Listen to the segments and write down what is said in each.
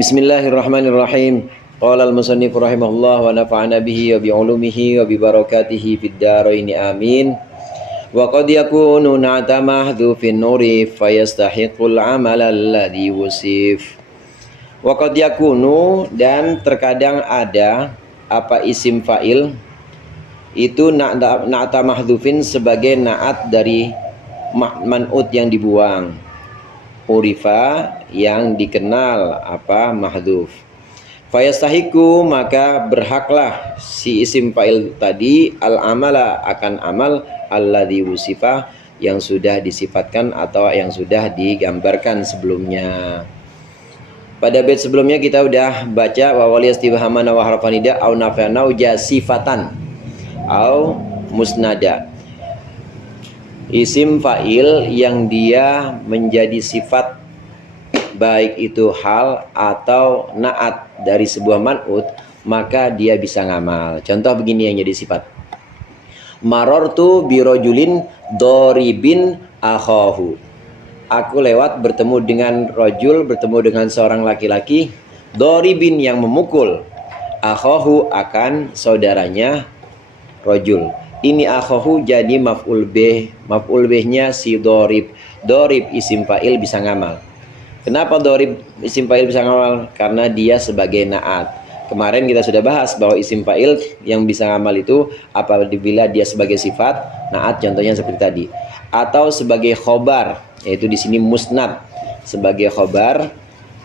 Bismillahirrahmanirrahim. Qala al-musannif rahimahullah wa nafa'ana bihi wa bi ulumihi wa bi barakatihi fid dharain amin. Wa qad yakunu na'ta mahdhufin nurif fayastahiqul amala alladhi wusif. Wa qad yakunu, dan terkadang ada apa isim fa'il itu na'ta mahdhufin sebagai na'at dari man'ut yang dibuang, urifa yang dikenal apa mahdhuf. Fayastahiku, maka berhaklah si isim fa'il tadi al-amala akan amal alladzi wusifa yang sudah disifatkan atau yang sudah digambarkan sebelumnya. Pada bait sebelumnya kita udah baca wa waliyastibhamana wa harfanida au nafana jasifatan au musnada. Isim fa'il yang dia menjadi sifat baik itu hal atau na'at dari sebuah man'ut, maka dia bisa ngamal. Contoh begini yang jadi sifat. Marortu birojulin doribin akhahu. Aku lewat bertemu dengan rojul, bertemu dengan seorang laki-laki, doribin yang memukul, akhahu akan saudaranya rojul. Ini akhahu jadi maf'ul bih. Maf'ul bihnya si dorib. Dorib isim fa'il bisa ngamal. Kenapa dorib isim fa'il bisa ngamal? Karena dia sebagai na'at. Kemarin kita sudah bahas bahwa isim fa'il yang bisa ngamal itu apabila dia sebagai sifat na'at, contohnya seperti tadi, atau sebagai khobar, yaitu di sini musnad, sebagai khobar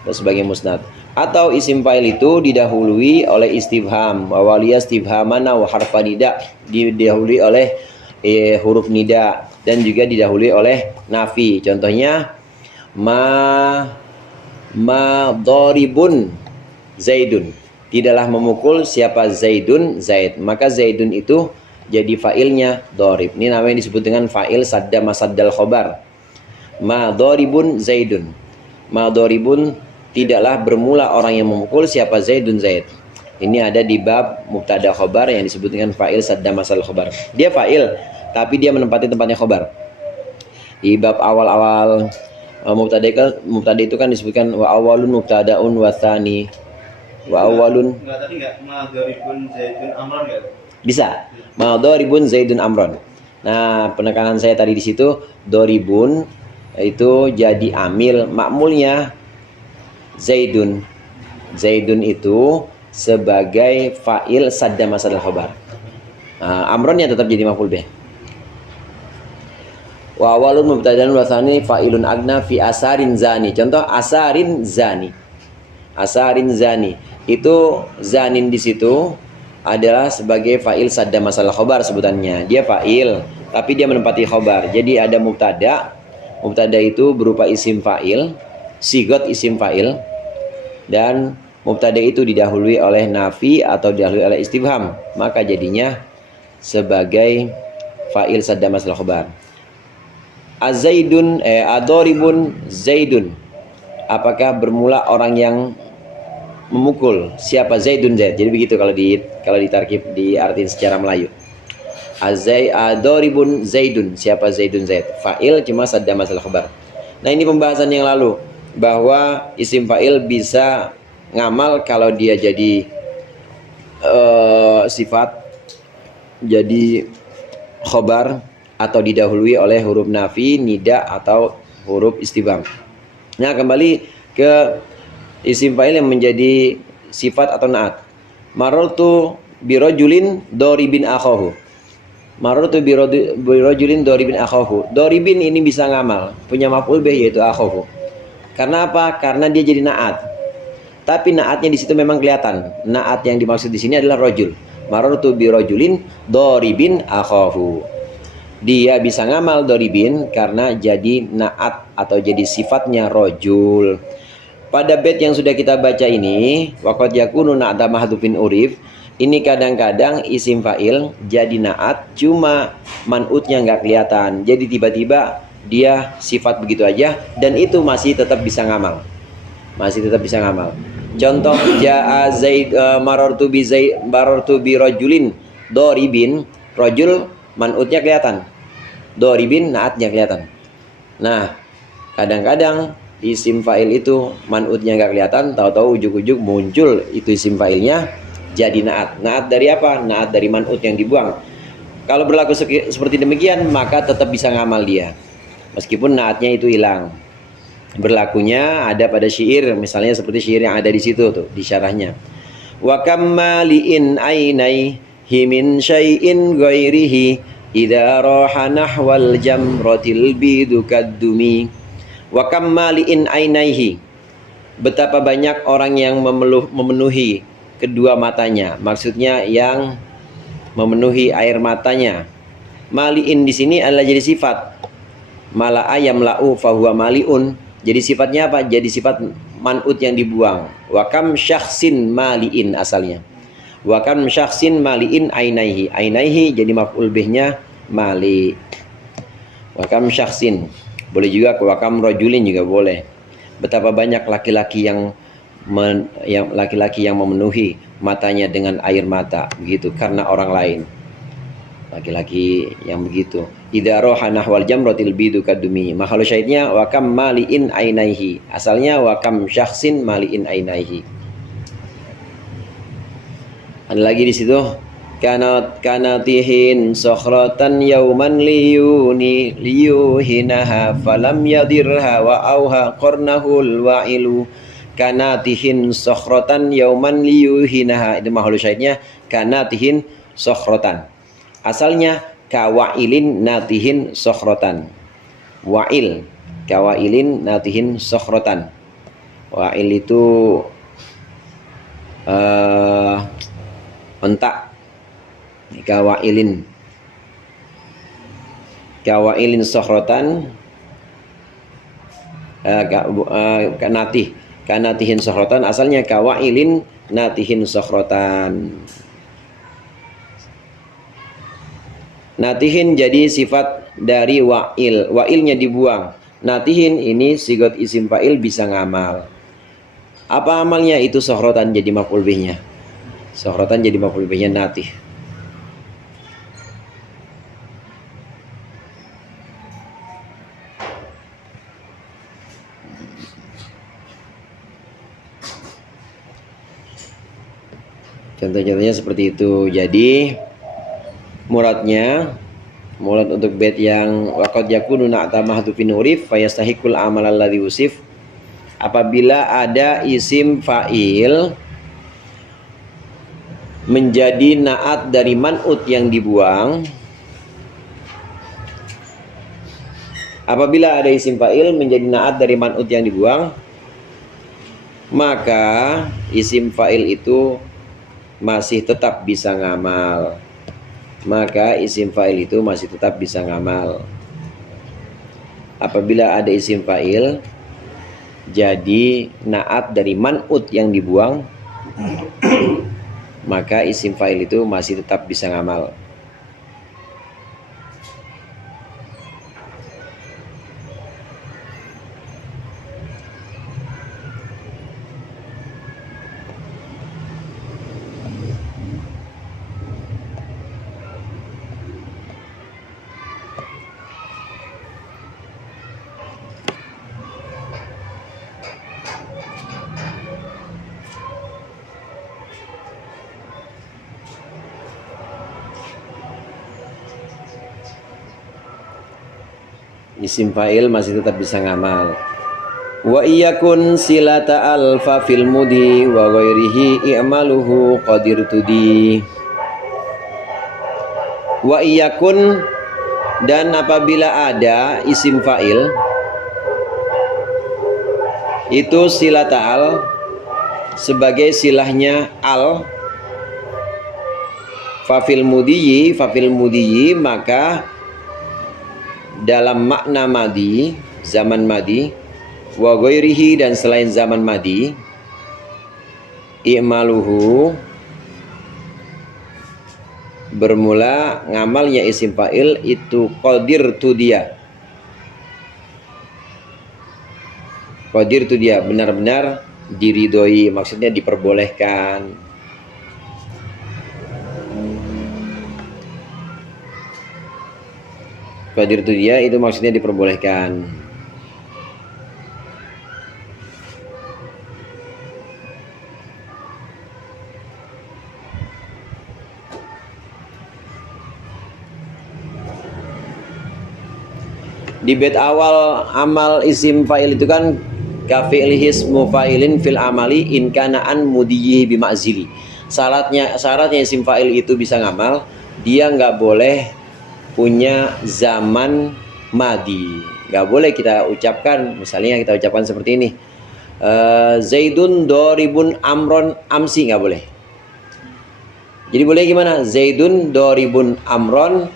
atau sebagai musnad. Atau isim fa'il itu didahului oleh istifham, wa waliyastibhamana wa harfa nida, didahului oleh huruf nida, dan juga didahului oleh nafi. Contohnya ma doribun zaidun, tidaklah memukul siapa zaidun, zaid, maka zaidun itu jadi fa'ilnya dorib. Ini namanya disebut dengan fa'il sadda masaddal khobar. Ma doribun zaidun, ma doribun tidaklah bermula orang yang memukul siapa zaidun, zaid. Ini ada di bab mubtada khobar yang disebut dengan fa'il sadda masal khobar. Dia fa'il tapi dia menempati tempatnya khobar. Di bab awal-awal mubtada itu kan disebutkan wa awalun mubtadaun wa tsani wa awalun. Enggak, tadi enggak madharibun zaidun amron enggak? Bisa. Madharibun zaidun amron. Nah, penekanan saya tadi di situ doribun itu jadi amil, makmulnya zaidun. Zaidun itu sebagai fa'il sadda masadal khobar. Amronnya tetap jadi maf'ul bih. Wa awalun mubtada'un wa tsani fa'ilun agna fi asarin zani. Contoh asarin zani. Asarin zani. Itu zanin di situ adalah sebagai fa'il sadda masalah khobar sebutannya. Dia fa'il tapi dia menempati khobar. Jadi ada mubtada. Mubtada itu berupa isim fa'il, sigot isim fa'il, dan mubtada itu didahului oleh nafi atau didahului oleh istifham, maka jadinya sebagai fa'il sadda masalah khobar. Azaidun adoribun zaidun, apakah bermula orang yang memukul siapa zaidun, zaid. Jadi begitu kalau ditarkib, diartiin secara Melayu. Adoribun zaidun, siapa zaidun, zaid, fa'il cuma sadda masalah khobar. Nah, ini pembahasan yang lalu bahwa isim fa'il bisa ngamal kalau dia jadi sifat, jadi khobar, atau didahului oleh huruf nafi, nida, atau huruf istifham. Nah, kembali ke isim fa'il yang menjadi sifat atau na'at. Marartu birojulin doribin akhahu. Marartu birojulin doribin akhahu. Doribin ini bisa ngamal, punya maf'ul bih yaitu akhahu. Karena apa? Karena dia jadi na'at. Tapi na'atnya di situ memang kelihatan. Na'at yang dimaksud di sini adalah rojul. Marartu birojulin doribin akhahu. Dia bisa ngamal doribin karena jadi na'at atau jadi sifatnya rojul. Pada bait yang sudah kita baca ini, waqad yakunu na'ta mahdhufin urif, ini kadang-kadang isim fa'il jadi na'at cuma man'utnya nggak kelihatan. Jadi tiba-tiba dia sifat begitu aja dan itu masih tetap bisa ngamal. Masih tetap bisa ngamal. Contoh ja'a zaid marartu bi rajulin doribin, rojul man'utnya kelihatan, doribin naatnya kelihatan. Nah, kadang-kadang isim fa'il itu man'utnya nggak kelihatan, tahu-tahu ujuk-ujuk muncul itu isim fa'ilnya jadi na'at. Na'at dari apa? Na'at dari man'ut yang dibuang. Kalau berlaku seperti demikian, maka tetap bisa ngamal dia, meskipun na'atnya itu hilang. Berlakunya ada pada syair, misalnya seperti syair yang ada di situ tuh di syarahnya. Wa kammaliin ainaihi min syai'in ghairihi idza raha nahwal jamratil bidu kaddumi. Wa kammaliin ainaihi, betapa banyak orang yang memenuhi kedua matanya, maksudnya yang memenuhi air matanya. Maliin di sini adalah jadi sifat. Mala'a yamla'u fahuwa maliun. Jadi sifatnya apa? Jadi sifat man'ut yang dibuang. Wa kam syakhsin maliin asalnya. Wa kam syakhsin maliin ainaihi. Ainaihi jadi maf'ul bihnya mali. Wa kam syakhsin. Boleh juga wa kam rajulin juga boleh. Betapa banyak laki-laki yang memenuhi matanya dengan air mata, begitu, karena orang lain. Laki-laki yang begitu. Idza raha nahwal jamratil bidu kadumi. Makhluk syahidnya wa kam maliin ainaihi. Asalnya wa kam syakhsin maliin ainaihi. Ada lagi di situ. Kanatihin sokhratan yauman liyuhinaha falam yadirha wa auha qarnahul wa'ilu. Kanatihin sokhratan yauman liyuhinaha. Itu makhluk syahidnya kanatihin sokhratan. Asalnya kawailin natihin sokhrotan. Wa'il, kawailin natihin sokhrotan. Wa'il itu ontak. Kawailin sokhrotan. Kanatihin sokhrotan. Asalnya kawailin natihin sokhrotan. Natihin jadi sifat dari wa'il. Wa'ilnya dibuang. Natihin ini sigot isim fa'il bisa ngamal. Apa amalnya? Itu sokhrotan jadi maf'ul bihnya. Sokhrotan jadi maf'ul bihnya natih. Contoh-contohnya seperti itu. Jadi murad untuk bait yang waqad yakunu na'ta mahdhufin urif fayastahiqul amal alladhi usif. Apabila ada isim fa'il menjadi na'at dari man'ut yang dibuang. Apabila ada isim fa'il menjadi na'at dari man'ut yang dibuang, maka isim fa'il itu masih tetap bisa ngamal. Maka isim fa'il itu masih tetap bisa ngamal. Apabila ada isim fa'il jadi na'at dari man'ut yang dibuang, maka isim fa'il itu masih tetap bisa ngamal. Isim fa'il masih tetap bisa ngamal. Wa iyakun silata alfa fil mudi wa ghairihi i'maluhu qadir tudi. Wa iyakun, dan apabila ada isim fa'il itu silata al sebagai silahnya al, fa fil mudiyyi, maka dalam makna madi, zaman madi, wa ghairihi, dan selain zaman madi, i'maluhu, bermula ngamalnya isim fa'il itu qadir tu dia. Qadir tu dia, benar-benar diridhoi, maksudnya diperbolehkan. Qadir tu dia itu maksudnya diperbolehkan. Di bait awal amal isim fa'il itu kan kafi'lihi ismu fa'ilin fil amali in kana an mudiyhi bima'zili. Syaratnya isim fa'il itu bisa ngamal, dia nggak boleh punya zaman madi. Nggak boleh kita ucapkan, misalnya kita ucapkan seperti ini, Zaidun doribun amron amsi, nggak boleh. Jadi boleh gimana? Zaidun doribun amron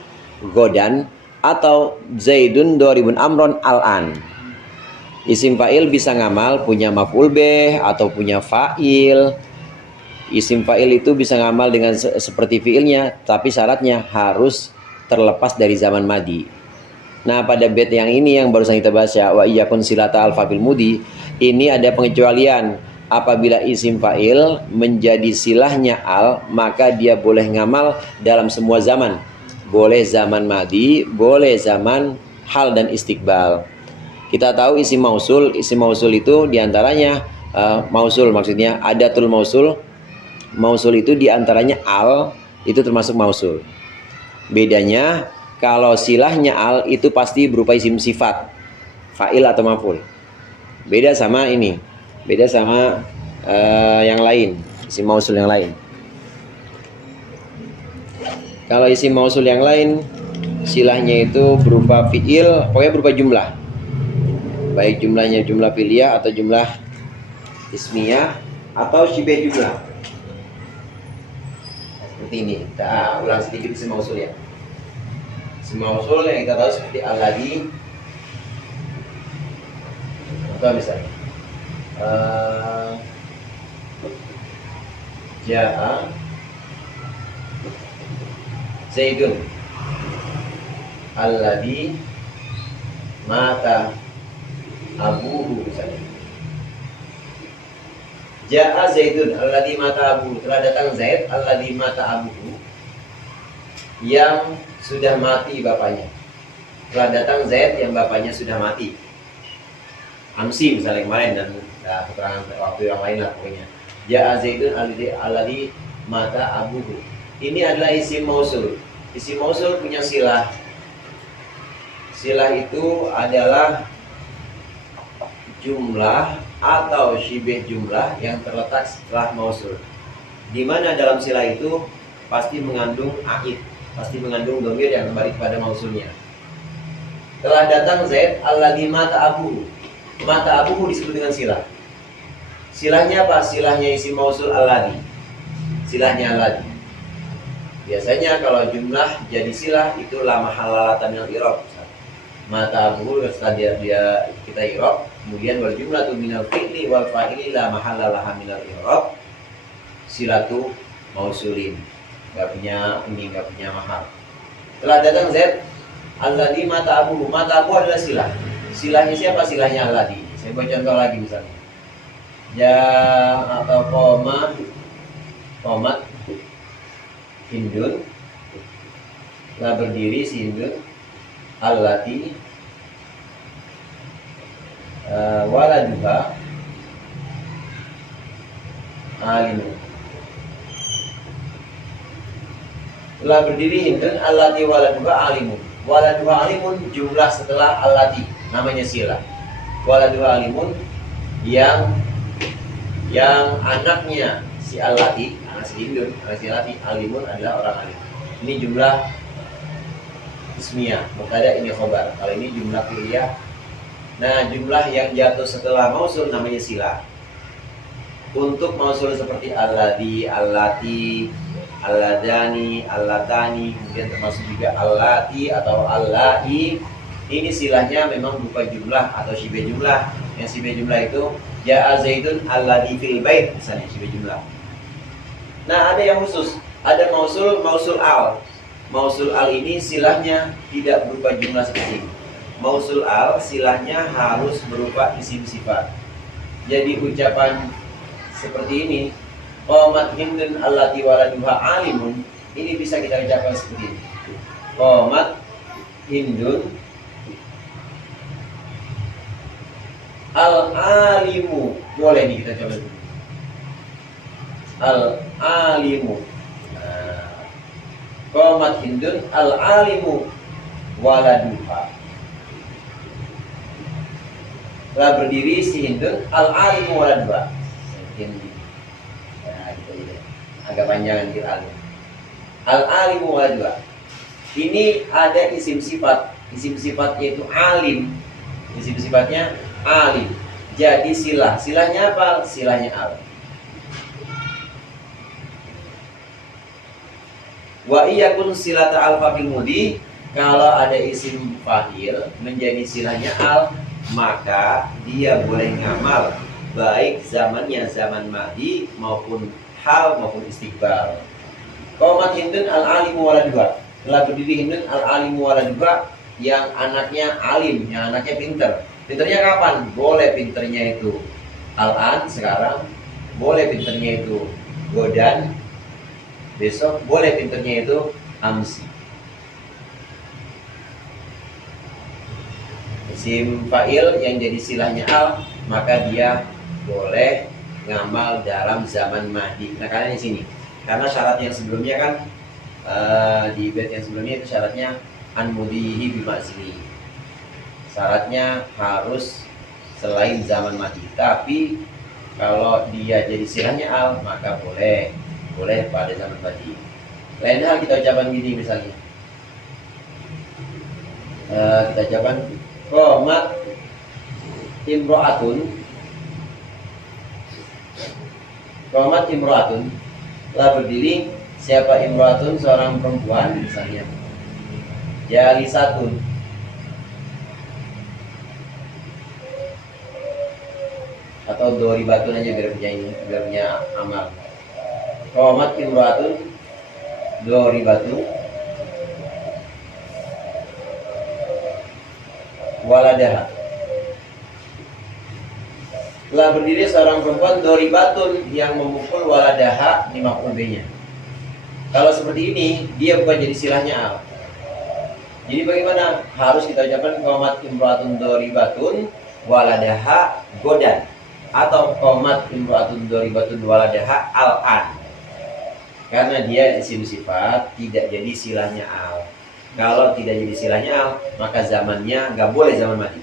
godan, atau Zaidun doribun amron al-an. Isim fa'il bisa ngamal punya maf'ul bih atau punya fa'il. Isim fa'il itu bisa ngamal dengan seperti fi'ilnya, tapi syaratnya harus terlepas dari zaman madi. Nah, pada bait yang ini yang barusan kita baca, wa iyakun silata alfa fil mudi, ini ada pengecualian. Apabila isim fa'il menjadi silahnya al, maka dia boleh ngamal dalam semua zaman. Boleh zaman madi, boleh zaman hal dan istiqbal. Kita tahu isim mausul itu diantaranya mausul, maksudnya adatul mausul. Mausul itu diantaranya al, itu termasuk mausul. Bedanya kalau silahnya al itu pasti berupa isim sifat, fa'il atau maf'ul. Beda sama ini, beda sama yang lain, isim mausul yang lain. Kalau isim mausul yang lain, silahnya itu berupa fi'il, pokoknya berupa jumlah. Baik jumlahnya jumlah fi'liyah atau jumlah ismiyah atau syibeh jumlah. Seperti ini, kita ulang sedikit isim mausul ya. Isim mausul yang kita tahu seperti alladhi, atau misalnya ja'a Zaidun, alladhi mata abuhu, misalnya. Ja'a Zaidun alladhi mata abuhu, telah datang Zaid alladhi mata abuhu, yang sudah mati bapaknya. Telah datang Zaid yang bapaknya sudah mati. Amsi misalnya kemarin, dan keterangan waktu yang lain lah pokoknya. Ja'a Zaidun alladhi mata abuhu. Ini adalah isim mausul. Isim mausul punya silah. Silah itu adalah jumlah atau syibeh jumlah yang terletak setelah mausul. Di mana dalam silah itu pasti mengandung aid, pasti mengandung dhamir yang kembali kepada mausulnya. Telah datang Zaid alladhi mata abuhu. Mata abuhu disebut dengan silah. Silahnya apa? Silahnya isim mausul alladhi. Silahnya alladhi. Biasanya kalau jumlah jadi silah itu la mahallalata minal i'rab. Mata abuhu setelah dia kita i'rab, kemudian wal jumlatu minal fi'li wal fa'ili la mahallalaha minal i'rab. Silatu mausulin. Enggak punya mahal. Telah datang Zaid alladhi mata abuhu. Mata abuhu adalah silah. Silahnya siapa? Silahnya alladhi. Saya buat contoh lagi misalnya. Ja atau qomat Hindun, telah berdiri si Hindun, allati waladuha alimun. Telah berdiri Hindun, allati waladuha alimun. Waladuha alimun jumlah setelah allati, namanya silah. Waladuha alimun yang anaknya si allati, anak si Hindun, anak si allati, alimun adalah orang alim. Ini jumlah ismiyah, mubtada ini khobar. Kalau ini jumlah fi'liyah. Nah, jumlah yang jatuh setelah mausul namanya silah. Untuk mausul seperti alladhi, allati, alladani, allatani, kemudian termasuk juga allati atau allai, ini silahnya memang berupa jumlah atau syibeh jumlah. Yang syibeh jumlah itu ja'a Zaidun alladhi fil bait, misalnya syibeh jumlah. Nah, ada yang khusus, ada mausul al. Mausul al ini silahnya tidak berupa jumlah seperti ini. Mausul al silahnya harus berupa isim sifat. Jadi ucapan seperti ini, qomat Hindun allati waladuha alimun, ini bisa kita ucapkan seperti ini. Qomat Hindun al-alimu. Boleh nih kita coba dulu. Al-alimu. Qomat Hindun al-alimu waladuha. telah berdiri si Hindun al-alimu waladwa. Mungkin nah, gitu aja deh. Agak panjangan kita al-alimu waladwa. Ini ada isim sifat. Isim sifatnya itu alim. Isim sifatnya alim. Jadi silah. Silahnya apa? Silahnya al. Wa iyakun silata alfa fil mudi, kalau ada isim fa'il menjadi silahnya al, maka dia boleh ngamal baik zamannya zaman madi maupun hal maupun istiqbal. Qomat Hindun al-alimu waladwa, telah berdiri Hindun al-alimu waladwa, yang anaknya alim, yang anaknya pinter. Pinternya kapan? Boleh pinternya itu al-an sekarang, boleh pinternya itu godan besok, boleh pinternya itu amsi. Isim fa'il yang jadi silahnya al, maka dia boleh ngamal dalam zaman mahdi. Nah, karena di sini, karena syarat yang sebelumnya kan di bait yang sebelumnya itu syaratnya an mudihi bimaksini. Syaratnya harus selain zaman mahdi. Tapi kalau dia jadi silahnya al, maka boleh pada zaman mahdi. Lain hal kita ucapkan gini misalnya. Kita ucapkan qomat imro'atun. Qomat imro'atun, telah berdiri siapa imro'atun, seorang perempuan misalnya. Jalisatun, atau doribatun aja biar punya amal. Qomat imro'atun doribatun waladaha, telah berdiri seorang perempuan doribatun yang memukul waladaha di maf'ul B-nya. Kalau seperti ini dia bukan jadi silahnya al. Jadi bagaimana? Harus kita ucapkan qomat imro'atun doribatun waladaha godan, atau qomat imro'atun doribatun waladaha al-an. Karena dia isim sifat, tidak jadi silahnya al. Kalau tidak jadi silahnya al, maka zamannya nggak boleh zaman mati.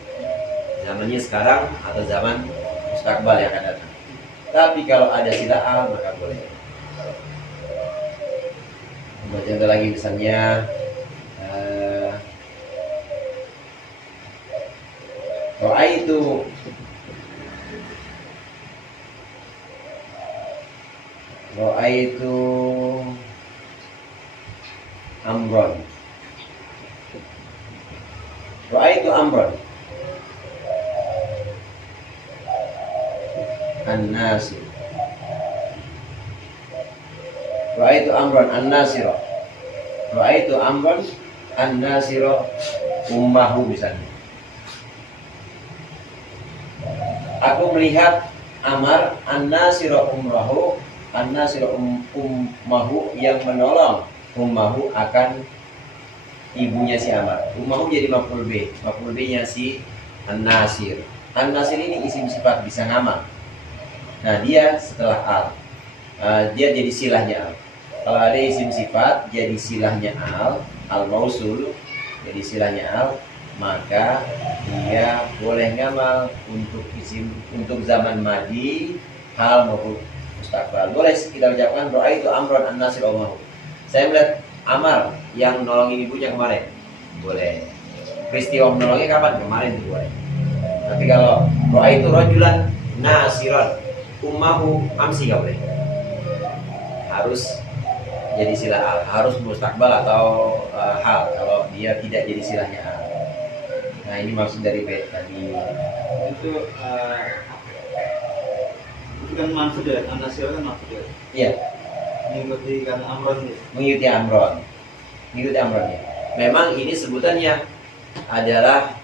Zamannya sekarang atau zaman mustakbal yang akan datang. Tapi kalau ada silah al, maka boleh. Contoh lagi misalnya Ra'aitu amron. Ra'aitu amron an-nasir. Ra'aitu amron an-nasira. Ra'aitu amron an-nasira ummahu misalnya. Aku melihat Amar an-nasira umrahu, an-nasira ummahu, yang menolong ummahu akan ibunya si Amar. Ummahu jadi maf'ul B, maf'ul B-nya si an-nasir. An-nasir ini isim sifat, bisa ngamal. Nah, dia setelah al, dia jadi silahnya al. Kalau ada isim sifat jadi silahnya al-mausul jadi silahnya al, maka dia boleh ngamal untuk zaman madi, hal maupun mustakbal. Boleh kita ucapkan doa itu amron an-nasir ummahu. Saya melihat Amar yang nolongin ibunya kemarin, boleh. Peristiwa menolongnya kapan? Kemarin itu boleh. Tapi kalau doa itu rajulan nasiron ummahu amsi nggak boleh. Harus jadi silah al, harus mustakbal atau hal. Kalau dia tidak jadi silahnya al. Nah, ini maksud dari bait tadi. Itu kan maksud ya, an-nasir kan maksud ya. Iya. Mengikuti kan amron ya. Mengikuti amron. Mengikuti amron ya. Memang ini sebutannya adalah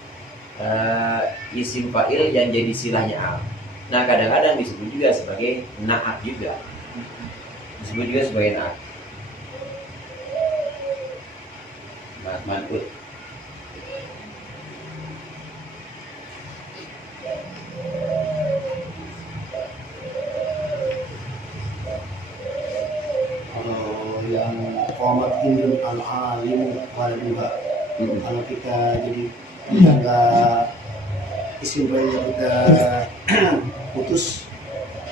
isim fa'il yang jadi silahnya al. Nah, kadang-kadang disebut juga sebagai na'at juga. Disebut juga sebagai na'at. Man'ut. Yang qomat Hindun al-alim wal juga. Kalau kita jadi kita nggak isim fa'ilnya kita putus,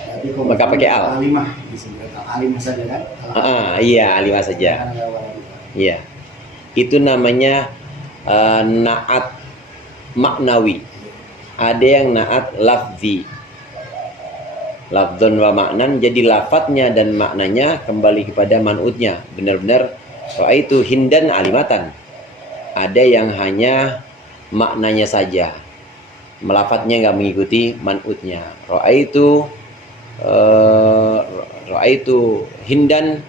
tapi kalau Maka pakai al. alimah, isim fa'il alimah saja kan? Iya, alimah saja. Karena ada waladika. Iya. Itu namanya naat maknawi. Ada yang naat lafzi. Lafdzon wa maknan, jadi lafadznya dan maknanya kembali kepada man'utnya. Benar-benar itu hindan alimatan. Ada yang hanya maknanya saja, melafadznya nggak mengikuti man'utnya. Ra'aitu hindan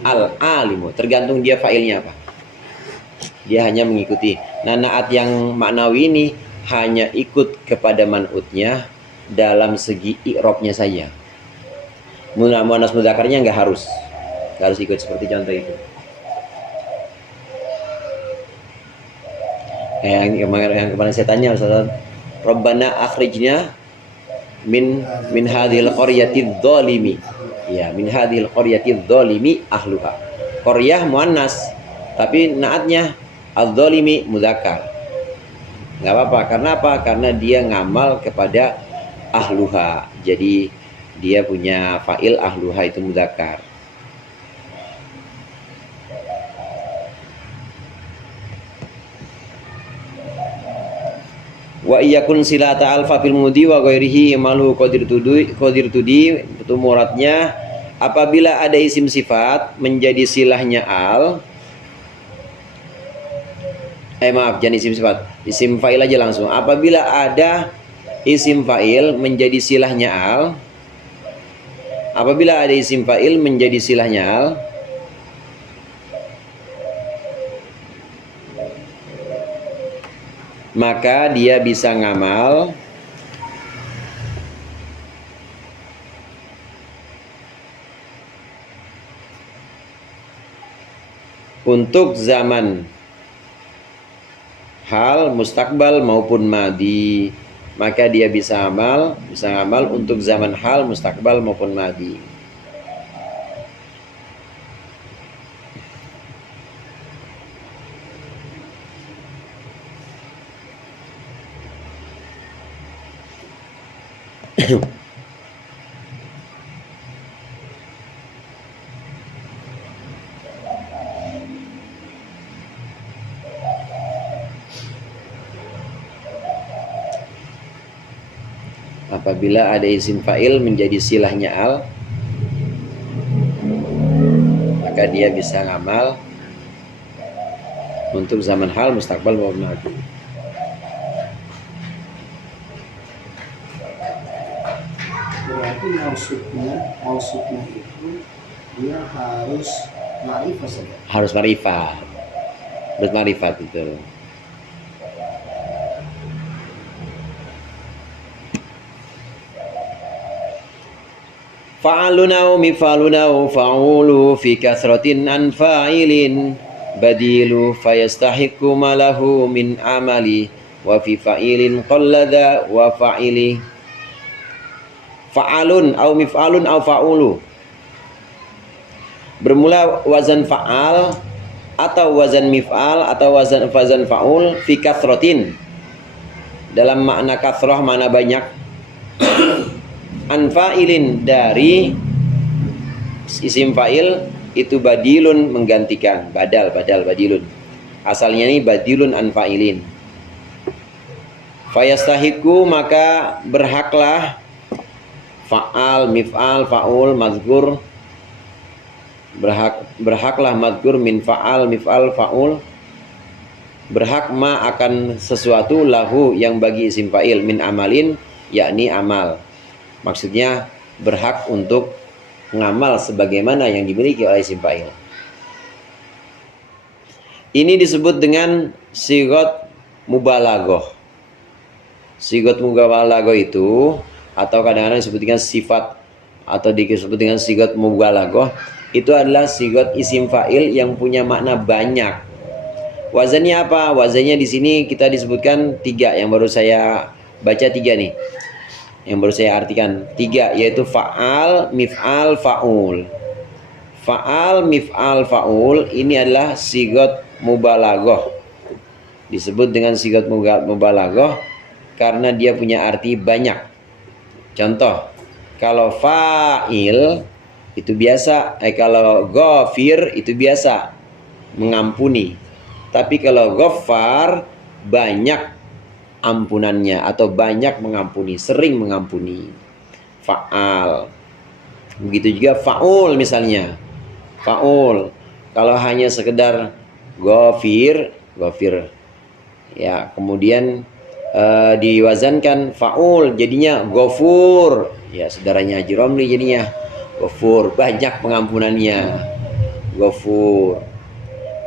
al-alimu, tergantung dia fa'ilnya apa. Dia hanya mengikuti. Nah, naat yang maknawi ini hanya ikut kepada man'utnya dalam segi i'rabnya saja. Muannas mudzakarnya nggak harus ikut seperti contoh itu. Yang kemarin saya tanya, Ustaz, Rabbana akhrijna min hadhil qaryatidz zalimi. Ya, min hadhil qaryatidz zalimi ahluha. Qaryah muannas, tapi naatnya adz-zalimi mudzakkar. Enggak apa-apa, karena apa? Karena dia ngamal kepada ahluha. Jadi dia punya fa'il ahluha itu mudzakkar. Wa iyakun silata alfa fil mudi wa ghairihi malu qadir tudi itu muradnya apabila ada isim sifat menjadi silahnya al. Maaf, jangan isim sifat, isim fa'il aja langsung. Apabila ada isim fa'il menjadi silahnya al, apabila ada isim fa'il menjadi silahnya al, maka dia bisa ngamal untuk zaman hal, mustakbal maupun madi. Maka dia bisa ngamal untuk zaman hal, mustakbal maupun madi. Apabila ada isim fa'il menjadi silahnya al, maka dia bisa ngamal untuk zaman hal, mustakbal maupun madi. Berarti maksudnya itu dia harus ma'rifah saja. Harus ma'rifah. Harus ma'rifat itu. Fa'aluna wa mif'aluna wa fa'ulu fi kathratin an fa'ilin badilu fayastahiqu malahu min amali wa fi fa'ilin qalladha wa fa'ili. Fa'alun au mif'alun au fa'ulu, bermula wazan fa'al atau wazan mif'al atau wazan fa'ul fi kathratin, dalam makna kathrah, mana banyak, anfa'ilin dari isim fa'il itu badilun menggantikan, badilun, asalnya ini badilun anfa'ilin. Fayastahiku maka berhaklah fa'al, mif'al, fa'ul, mazkur, berhaklah mazkur min fa'al, mif'al, fa'ul, berhak ma akan sesuatu lahu yang bagi isim fa'il min amalin, yakni amal. Maksudnya berhak untuk ngamal sebagaimana yang dimiliki oleh isim fa'il. Ini disebut dengan sigot mubalaghah. Sigot mubalaghah itu, atau kadang-kadang disebut dengan sifat atau disebut dengan sigot mubalaghah, itu adalah sigot isim fa'il yang punya makna banyak. Wazannya apa? Wazannya di sini kita disebutkan 3, yang baru saya baca 3 nih. Yang baru saya artikan 3, yaitu fa'al, mif'al, fa'ul. Fa'al, mif'al, fa'ul ini adalah sigot mubalaghah. Disebut dengan sigot mubalaghah karena dia punya arti banyak. Contoh, kalau fa'il itu biasa, kalau ghafir itu biasa, mengampuni. Tapi kalau ghaffar banyak ampunannya atau banyak mengampuni, sering mengampuni. Fa'al. Begitu juga fa'ul misalnya. Fa'ul. Kalau hanya sekedar ghafir, ya, kemudian diwazankan fa'ul jadinya ghafur. Ya, saudaranya Haji Romli jadinya ghafur, banyak pengampunannya. Ghafur.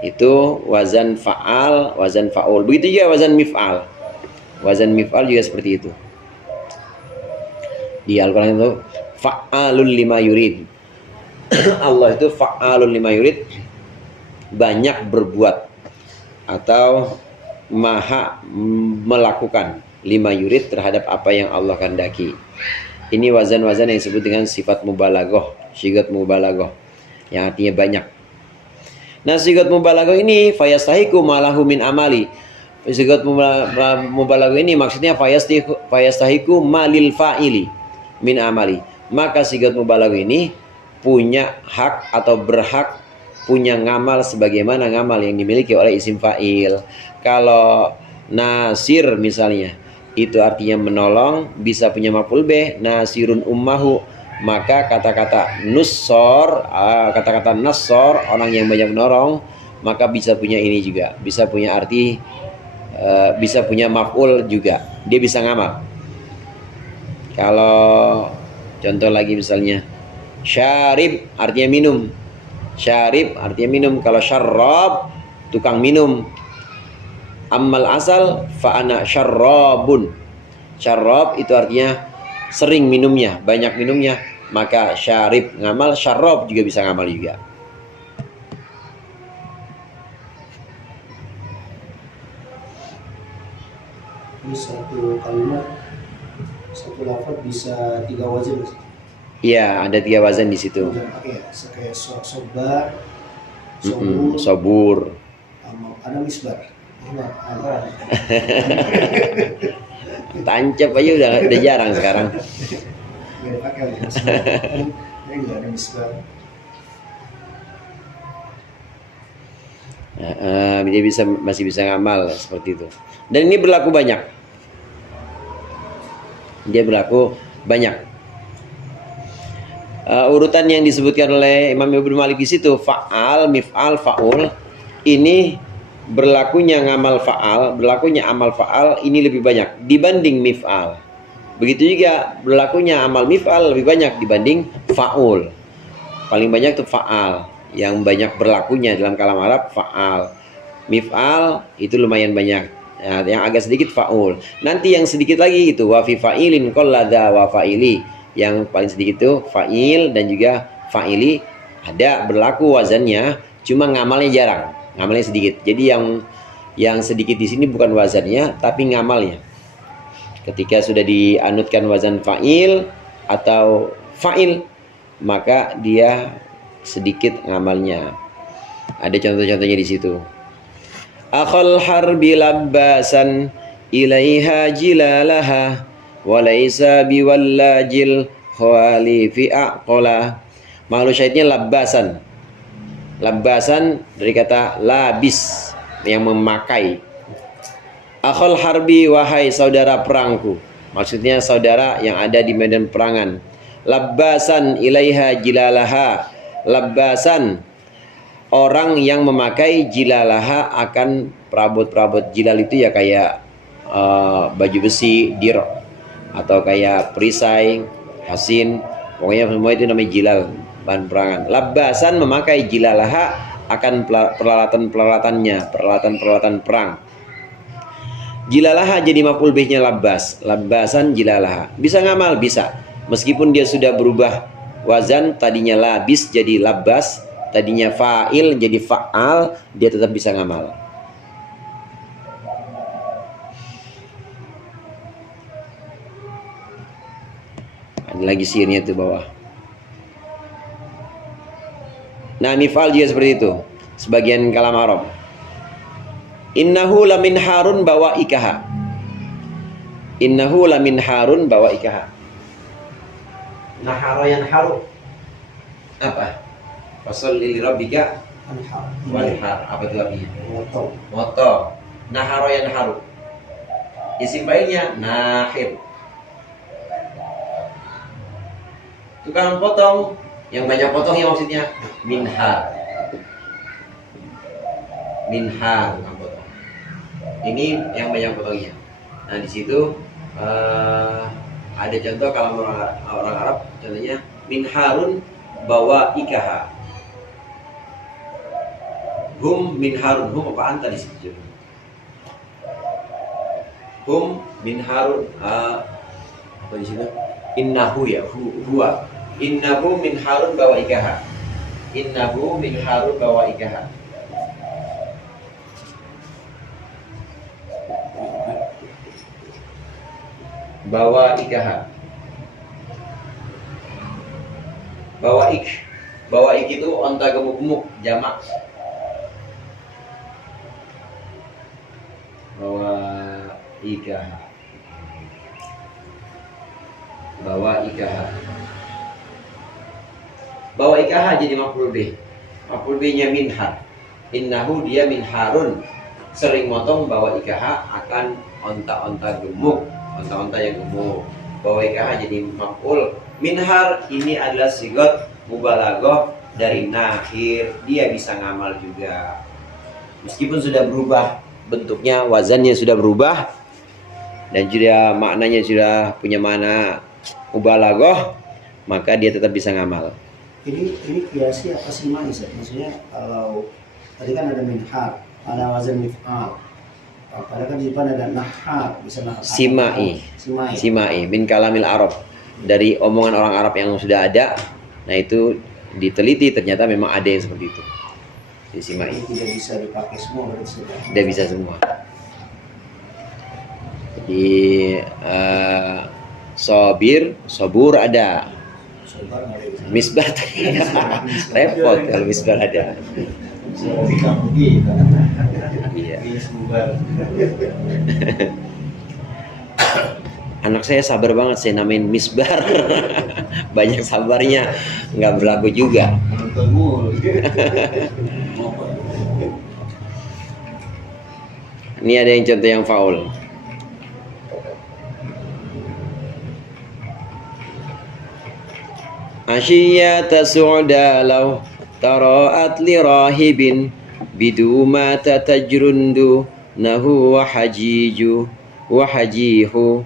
Itu wazan fa'al, wazan fa'ul. Begitu juga wazan mif'al. Wazan mif'al juga seperti itu. Di Al-Quran itu fa'alul lima yurid. Allah itu fa'alul lima yurid, banyak berbuat atau maha melakukan lima yurid terhadap apa yang Allah kehendaki. Ini wazan-wazan yang disebut dengan sifat mubalaghah, sigat mubalaghah, yang artinya banyak. Nah, sigat mubalaghah ini fayastahiku malahu min amali. Sigat mubalaghah ini maksudnya fayastahiku malil fa'ili min amali. Maka sigat mubalaghah ini punya hak atau berhak punya ngamal sebagaimana ngamal yang dimiliki oleh isim fa'il. Kalau nasir misalnya, itu artinya menolong, bisa punya maf'ul bih, nasirun ummahu. Maka kata-kata nussor, kata-kata nassor, orang yang banyak menolong, maka bisa punya ini juga, bisa punya arti, bisa punya maf'ul juga, dia bisa ngamal. Kalau contoh lagi misalnya syarib artinya minum, syarib artinya minum. Kalau syarrab tukang minum. Ammal asal fa ana syarrabun. Syarrab itu artinya sering minumnya, banyak minumnya. Maka syarib ngamal, syarrab juga bisa ngamal juga. Ini satu kalimat, satu lafaz bisa 3 wazan. Iya, ada 3 wazan di situ. Pakai ya, kayak sobar, sobur, sobur. ada misbar. Tancap aja udah jarang sekarang. Ya, pakai ada misbar. Dia masih bisa ngamal seperti itu. Dan ini berlaku banyak. Dia berlaku banyak. Urutan yang disebutkan oleh Imam Ibnu Malik di situ, fa'al, mif'al, fa'ul, ini berlakunya ngamal fa'al, berlakunya amal fa'al ini lebih banyak dibanding mif'al. Begitu juga berlakunya amal mif'al lebih banyak dibanding fa'ul. Paling banyak itu fa'al, yang banyak berlakunya dalam kalam Arab fa'al. Mif'al itu lumayan banyak. Nah, yang agak sedikit fa'ul. Nanti yang sedikit lagi itu wa fi fa'ilin qallada wa fa'ili. Yang paling sedikit itu fa'il dan juga fa'ili, ada berlaku wazannya, cuma ngamalnya jarang. Ngamalnya sedikit. Jadi yang sedikit di sini bukan wazannya tapi ngamalnya. Ketika sudah dianutkan wazan fa'il atau fa'il, maka dia sedikit ngamalnya. Ada contoh-contohnya di situ. Akhal harbi labbasan ilaiha jilalaha walaysa biwallajil khawali fi aqala. Makhluk syahidnya labbasan. Labbasan dari kata labis, yang memakai. Akhul harbi, wahai saudara perangku. Maksudnya saudara yang ada di medan perangan. Labbasan ilaiha jilalaha. Labbasan, orang yang memakai jilalaha akan perabot-perabot. Jilal itu ya kayak baju besi, dir, atau kayak perisai, hasin. Pokoknya semua itu namanya jilal, bahan perangan. Labbasan memakai jilalaha akan peralatan-peralatannya, peralatan-peralatan perang. Jilalaha jadi maf'ul bihnya labbas. Labbasan jilalaha. Bisa ngamal, bisa. Meskipun dia sudah berubah wazan, tadinya labis jadi labbas, tadinya fa'il jadi fa'al, dia tetap bisa ngamal. Ada lagi sirnya itu bawah. Nah, mif'al juga seperti itu. Sebagian kalam Arab. Innahu lamin harun bawa ikaha. Innahu lamin harun bawa ikaha. Nahara yanharu apa? Fasholli li rabbika Anhar. wanhar. Apa itu artinya? Moto. Moto. Nahara yanharu. Isim fa'ilnya nahir. Tukang potong, yang banyak potongnya maksudnya minhar. Minhar tukang potong. Ini yang banyak potongnya. Nah di situ ada contoh kalau orang Arab, contohnya minharun bawa ikaha. Hum minharun, hum apa anta di situ? Hum minharun apa di situ? Innahu ya, huwa. Innahu minharun bawa ikaha. Innahu minharun bawa ikaha. Bawa ikaha. Bawa ik itu onta gemuk-gemuk jamak. Bawa ikaha. Bawa ikaha. Bawa ikaha jadi maf'ul bih. Maf'ul bihnya minhar. Innahu dia minharun, sering motong bawa ikaha akan onta-onta gemuk, onta-onta yang gemuk. Bawa ikaha jadi maf'ul. Minhar ini adalah sigot mubalaghah dari nahir, dia bisa ngamal juga. Meskipun sudah berubah bentuknya, wazannya sudah berubah dan juga maknanya sudah punya makna mubalaghah, maka dia tetap bisa ngamal. Ini kiasi apa sih Ustaz? Maksudnya kalau tadi kan ada minhar, ada wazan mif'al. Padahal kan di depan ada nahar, bisa nahar. Simai min kalamil Arab, dari omongan orang Arab yang sudah ada. Nah itu diteliti ternyata memang ada yang seperti itu. Di simai. Tidak bisa dipakai semua berarti sudah. Tidak bisa semua. Jadi sobur ada. Misbah repot kalau misbah ada. Iya. Anak saya sabar banget, saya namain misbar. Banyak sabarnya, nggak berlaku juga. Ini ada yang contoh yang faul. Asyiyata su'da law tara'at li rahibin biduma tatajrundu nahu wa hajiju wa hajihu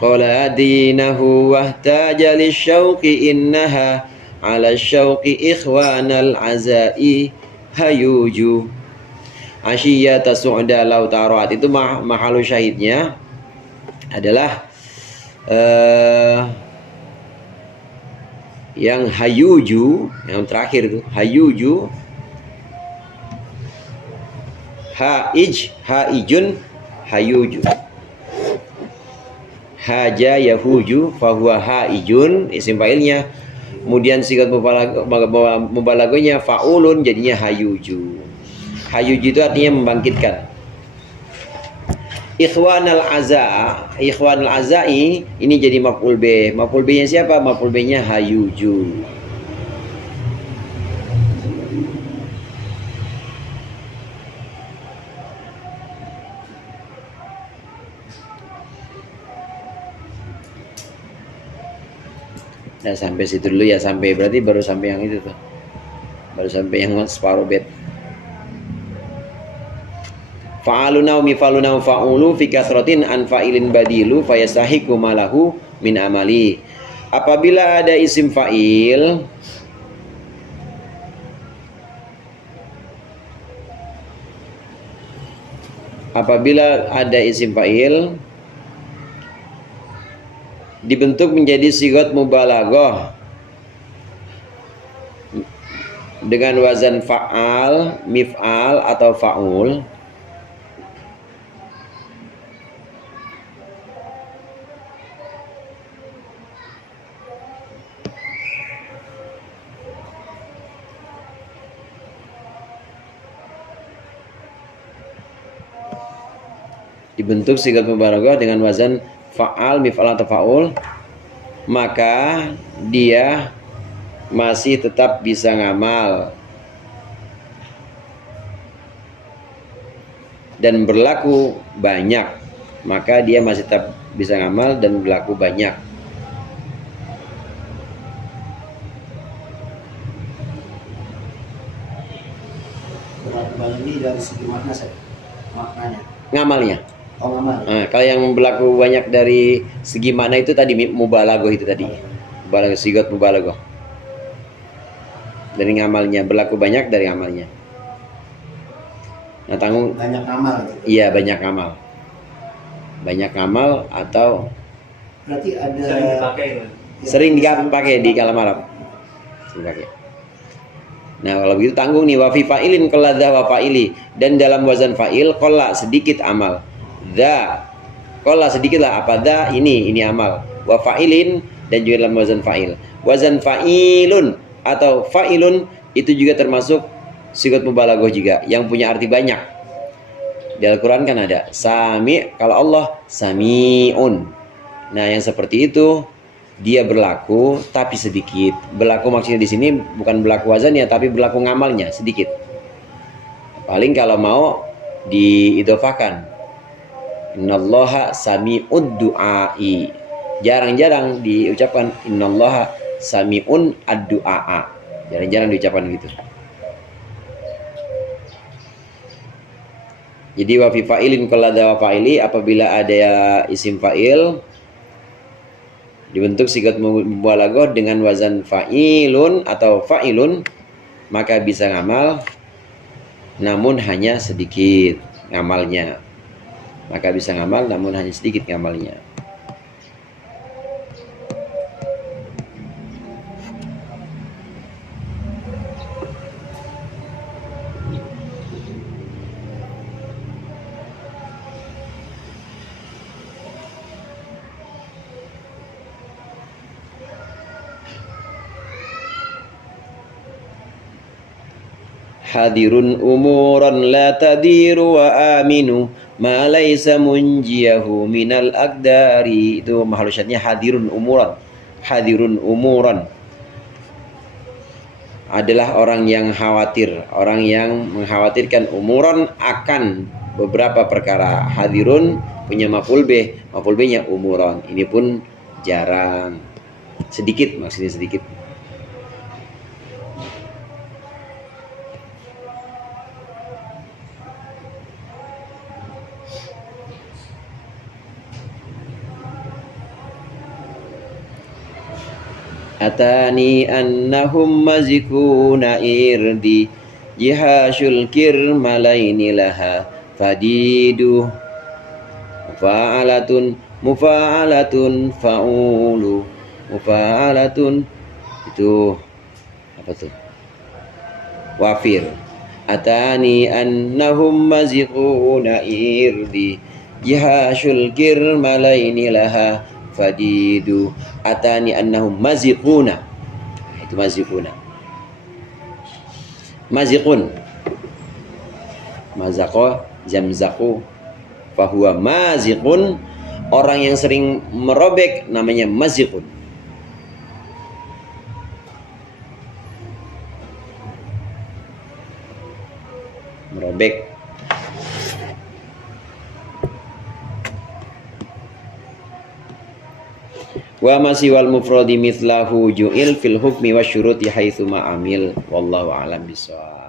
qala adinahu wahtaja lisyauqi innaha ala syauqi ikhwanal azai hayuju. Asyiyata su'da law tara'at itu mahalu syahidnya adalah yang hayuju, yang terakhir itu hayuju, haijun, hayuju, haja yahuju, fahuwa haijun, isim fa'ilnya. Kemudian sigat mubalaghahnya faulun, jadinya hayuju. Hayuju itu artinya membangkitkan. Ikhwanal azai ini jadi maf'ul bih. Maf'ul bihnya siapa? Maf'ul bihnya hayuju. Nah, sampai situ dulu ya, sampai berarti baru sampai yang itu tuh. Baru sampai yang separuh bait. Fa'aluna mifaluna fa'ulu fi kasratin an fa'ilin badilu fayastahiqu malahu min amali. Apabila ada isim fa'il dibentuk menjadi sigot mubalaghah dengan wazan fa'al, mif'al atau fa'ul, dibentuk sigat mubalaghah dengan wazan fa'al, mif'al atau fa'ul, maka dia masih tetap bisa ngamal dan berlaku banyak, maka dia masih tetap bisa ngamal dan berlaku banyak. Berlaku banyak ini dari segi makna saya, maknanya. Ngamalnya. Oh, ngamal. Nah, kalau yang berlaku banyak dari segi mana itu tadi mubalaghah itu tadi. Mubalaghah, sigat mubalaghah. Dari ngamalnya, berlaku banyak dari ngamalnya. Nah, tanggung Banyak ngamal gitu. iya banyak ngamal. Banyak ngamal atau Berarti ada Sering dipakai itu. sering dipakai di kalam Arab. Sering dipakai. Nah, kalau begitu tanggung nih, wa fi fa'ilin qalladza wa fa'ili, dan dalam wazan fa'il qalla sedikit amal. Dza qalla sedikit lah, apa dza ini amal. Wa fa'ilin, dan juga dalam wazan fa'il. Wazan fa'ilun atau fa'ilun itu juga termasuk sigat mubalaghah juga yang punya arti banyak. Di Al-Qur'an kan ada sami, kalau Allah sami'un. Nah, yang seperti itu dia berlaku tapi sedikit. Berlaku maksudnya di sini bukan berlaku wazannya tapi berlaku ngamalnya sedikit. Paling kalau mau diidofakan. Innallaha sami'ud du'ai. Jarang-jarang diucapkan innallaha sami'un ad-du'a. Jarang-jarang diucapkan gitu. Jadi wa fi fa'ilin qalladza wa fa'ili, apabila ada isim fa'il dibentuk sigat mubalaghah dengan wazan fa'ilun atau fa'ilun, maka bisa ngamal namun hanya sedikit ngamalnya. Maka bisa ngamal namun hanya sedikit ngamalnya. Hadirun umuran la tadiru wa aminu ma laysa munjiyahu minal aqdari. Itu mahalusatnya hadirun umuran. Hadirun umuran adalah orang yang khawatir, orang yang mengkhawatirkan, umuran akan beberapa perkara. Hadirun punya maf'ul bih, maf'ul bihnya umuran. Ini pun jarang, sedikit, maksudnya sedikit. Atani annahum mazikuna irdi jihashul kirmalaini laha fadidu mufa'alatun fa'ulu mufa'alatun. Itu apa tuh? Wafir. Atani annahum mazikuna irdi jihashul kirmalaini laha fadidu. Atani annahum maziquna. Itu maziquna. Maziqun. Mazaqo, jamzaqu. Fahuwa maziqun. Orang yang sering merobek namanya maziqun. Merobek. Wa masiwal mufradi mithlahu ju'il fil hukmi wa syuruti haitsu ma'amil wallahu a'lam bishawab.